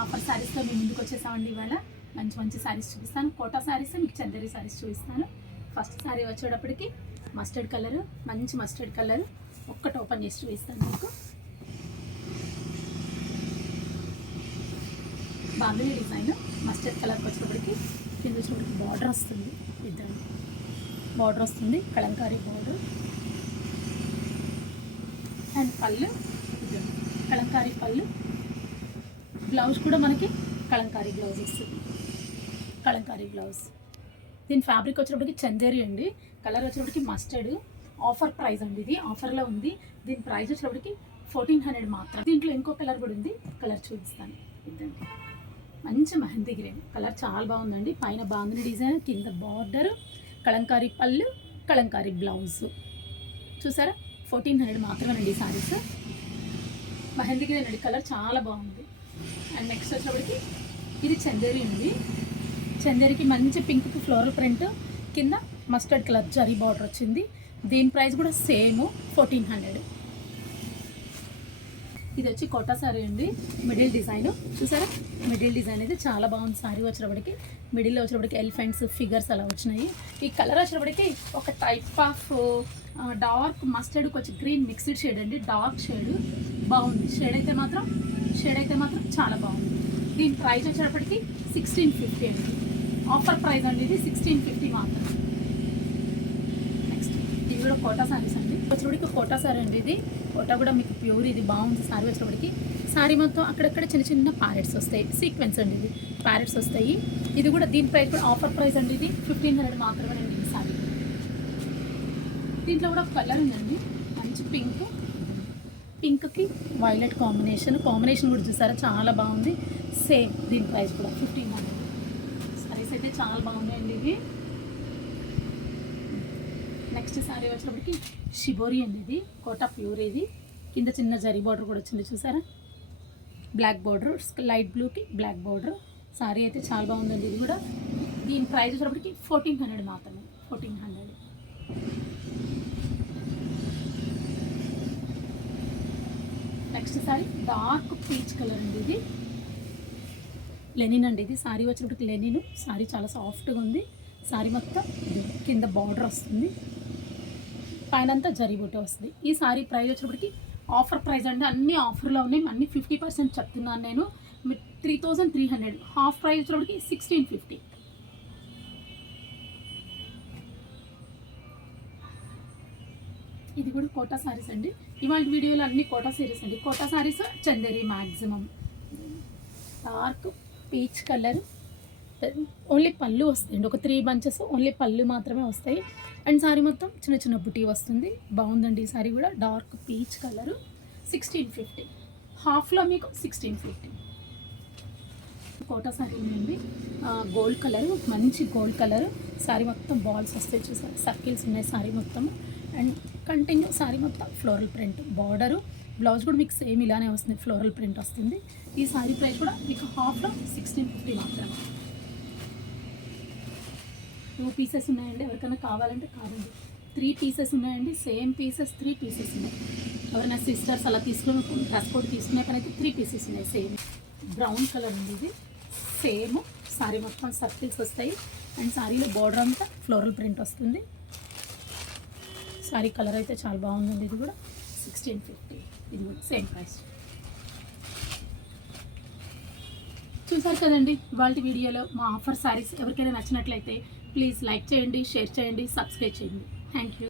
Offer శారీస్తో మేము ముందుకు వచ్చేసామండి. ఇవాళ మంచి మంచి శారీస్ చూపిస్తాను. కోటా శారీస్, మీకు చందేరి శారీస్ చూపిస్తాను. ఫస్ట్ శారీ వచ్చేటప్పటికి మస్టర్డ్ కలర్, మంచి మస్టర్డ్ కలర్. ఒక్కటి ఓపెన్ చేసి చూపిస్తాను మీకు. బాగుంది డిజైన్. మస్టర్డ్ కలర్కి వచ్చేటప్పటికి కింద వచ్చేటప్పటికి బార్డర్ వస్తుంది, ఇద్దరు బార్డర్ వస్తుంది, కలంకారీ బార్డర్. అండ్ పళ్ళు కలంకారీ పళ్ళు. బ్లౌజ్ కూడా మనకి కలంకారీ బ్లౌజ్ వస్తుంది, కలంకారీ బ్లౌజ్. దీని ఫ్యాబ్రిక్ వచ్చేటప్పటికి చందేరి అండి. కలర్ వచ్చేటప్పటికి మస్టర్డ్. ఆఫర్ ప్రైస్ అండి, ఇది ఆఫర్లో ఉంది. దీని ప్రైస్ వచ్చేటప్పటికి 1400 మాత్రం. దీంట్లో ఇంకో కలర్ కూడా ఉంది, కలర్ చూపిస్తాను. ఇద్దండి, మంచి మెహందీ గ్రీన్ కలర్, చాలా బాగుందండి. పైన బాగుంది డిజైన్, కింద బార్డర్, కలంకారీ పళ్ళు, కలంకారీ బ్లౌజ్. చూసారా, 1400 మాత్రమేనండి ఈ శారీస్. మెహందీ గ్రీన్ అండి, కలర్ చాలా బాగుంది. అండ్ నెక్స్ట్ వచ్చేటప్పటికి ఇది చందేరి ఉంది. చందేరికి మంచి పింక్కి ఫ్లోరల్ ప్రింట్, కింద మస్టర్డ్ కలర్ జరీ బార్డర్ వచ్చింది. దీని ప్రైస్ కూడా సేమ్ 1400. ఇది వచ్చి కోటా శారీ అండి, మిడిల్ డిజైన్. చూసారా, మిడిల్ డిజైన్ అయితే చాలా బాగుంది. శారీ వచ్చేటప్పటికి మిడిల్లో వచ్చేటప్పటికి ఎలిఫెంట్స్ ఫిగర్స్ అలా వచ్చినాయి. ఈ కలర్ వచ్చేటప్పటికి ఒక టైప్ ఆఫ్ డార్క్ మస్టర్డ్కి వచ్చి గ్రీన్ మిక్స్డ్ షేడ్ అండి, డార్క్ షేడ్. బాగుంది షేడ్ అయితే మాత్రం చాలా బాగుంది. దీని ప్రైస్ వచ్చేటప్పటికి 1650 అండి. ఆఫర్ ప్రైస్ అండి, ఇది 1650 మాత్రం. నెక్స్ట్ ఇది కూడా కోటా శారీస్ అండి. వచ్చేటప్పటికి కోటా శారీ అండి. ఇది కోటా కూడా మీకు ప్యూర్, ఇది బాగుంది. శారీ వచ్చేటప్పటికి శారీ మొత్తం అక్కడక్కడ చిన్న చిన్న ప్యారెట్స్ వస్తాయి, సీక్వెన్స్ అండి, ఇది ప్యారెట్స్ వస్తాయి. ఇది కూడా దీని ప్రైస్ కూడా ఆఫర్ ప్రైస్ అండి, ఇది 1500 మాత్రమే అండి ఈ శారీ. దీంట్లో కూడా కలర్ ఉందండి, మంచి పింక్కి వైలెట్ కాంబినేషన్ కూడా చూసారా, చాలా బాగుంది. సేమ్ దీని ప్రైస్ కూడా 1500. సారీస్ అయితే చాలా బాగున్నాయండి ఇవి. నెక్స్ట్ శారీ వచ్చేటప్పటికి షిబోరి అండి, ఇది కోటా ప్యూర్. ఇది కింద చిన్న జరీ బార్డర్ కూడా వచ్చింది చూసారా, బ్లాక్ బార్డర్, లైట్ బ్లూకి బ్లాక్ బార్డర్. శారీ అయితే చాలా బాగుందండి ఇది కూడా. దీని ప్రైస్ వచ్చేటప్పటికి 1400 మాత్రమే, 1400. Next sari dark peach colour అండి, ఇది లెనిన్ అండి. ఇది శారీ వచ్చేటప్పటికి లెనిన్. శారీ చాలా సాఫ్ట్గా ఉంది. శారీ మొత్తం కింద బార్డర్ వస్తుంది, పైన అంతా జరీ బుట్ట వస్తుంది. ఈ శారీ ప్రైస్ వచ్చేటప్పటికి ఆఫర్ ప్రైస్ అండి, అన్ని ఆఫర్లో ఉన్నాయి. అన్ని 50% చెప్తున్నాను నేను. 3300. హాఫ్ ప్రైస్ వచ్చేటప్పటికి 1650. ఇది కూడా కోటా శారీస్ అండి. ఇవాళ వీడియోలో అన్ని కోటా శారీస్ అండి. Kota saris Chanderi maximum. Dark peach colour, only పళ్ళు వస్తాయండి, ఒక 3 బంచెస్ ఓన్లీ పళ్ళు మాత్రమే వస్తాయి. అండ్ శారీ మొత్తం చిన్న చిన్న బుటీ వస్తుంది. బాగుందండి ఈ శారీ కూడా. Dark peach colour 1650. హాఫ్లో మీకు 1650. కోటా శారీ ఉందండి, గోల్డ్ కలర్, మంచి గోల్డ్ కలర్. శారీ మొత్తం బాల్స్ వస్తాయి చూసారు, సర్కిల్స్ ఉన్నాయి శారీ మొత్తం. అండ్ కంటిన్యూ శారీ మొత్తం ఫ్లోరల్ ప్రింట్ బార్డరు. బ్లౌజ్ కూడా మీకు సేమ్ ఇలానే వస్తుంది, ఫ్లోరల్ ప్రింట్ వస్తుంది. ఈ శారీ ప్రైస్ కూడా మీకు హాఫ్లో 1650 మాత్రమే. 2 పీసెస్ ఉన్నాయండి, ఎవరికైనా కావాలంటే కాదండి. 3 పీసెస్ ఉన్నాయండి, సేమ్ పీసెస్ 3 పీసెస్ ఉన్నాయి. ఎవరైనా సిస్టర్స్ అలా తీసుకుని డ్రెస్ కోడ్ తీసుకునే పని అయితే 3 పీసెస్ ఉన్నాయి. సేమ్ బ్రౌన్ కలర్ ఉంది, ఇది సేమ్. శారీ మొత్తం సర్కిల్స్ వస్తాయి. అండ్ శారీలో బార్డర్ అంతా ఫ్లోరల్ ప్రింట్ వస్తుంది. శారీ కలర్ అయితే చాలా బాగుందండి. ఇది కూడా 1650. ఇది కూడా సేమ్ ప్రైస్. చూసారు కదండి ఇవాళ వీడియోలో మా ఆఫర్ శారీస్. ఎవరికైనా నచ్చినట్లయితే ప్లీజ్ లైక్ చేయండి, షేర్ చేయండి, సబ్స్క్రైబ్ చేయండి. Thank you.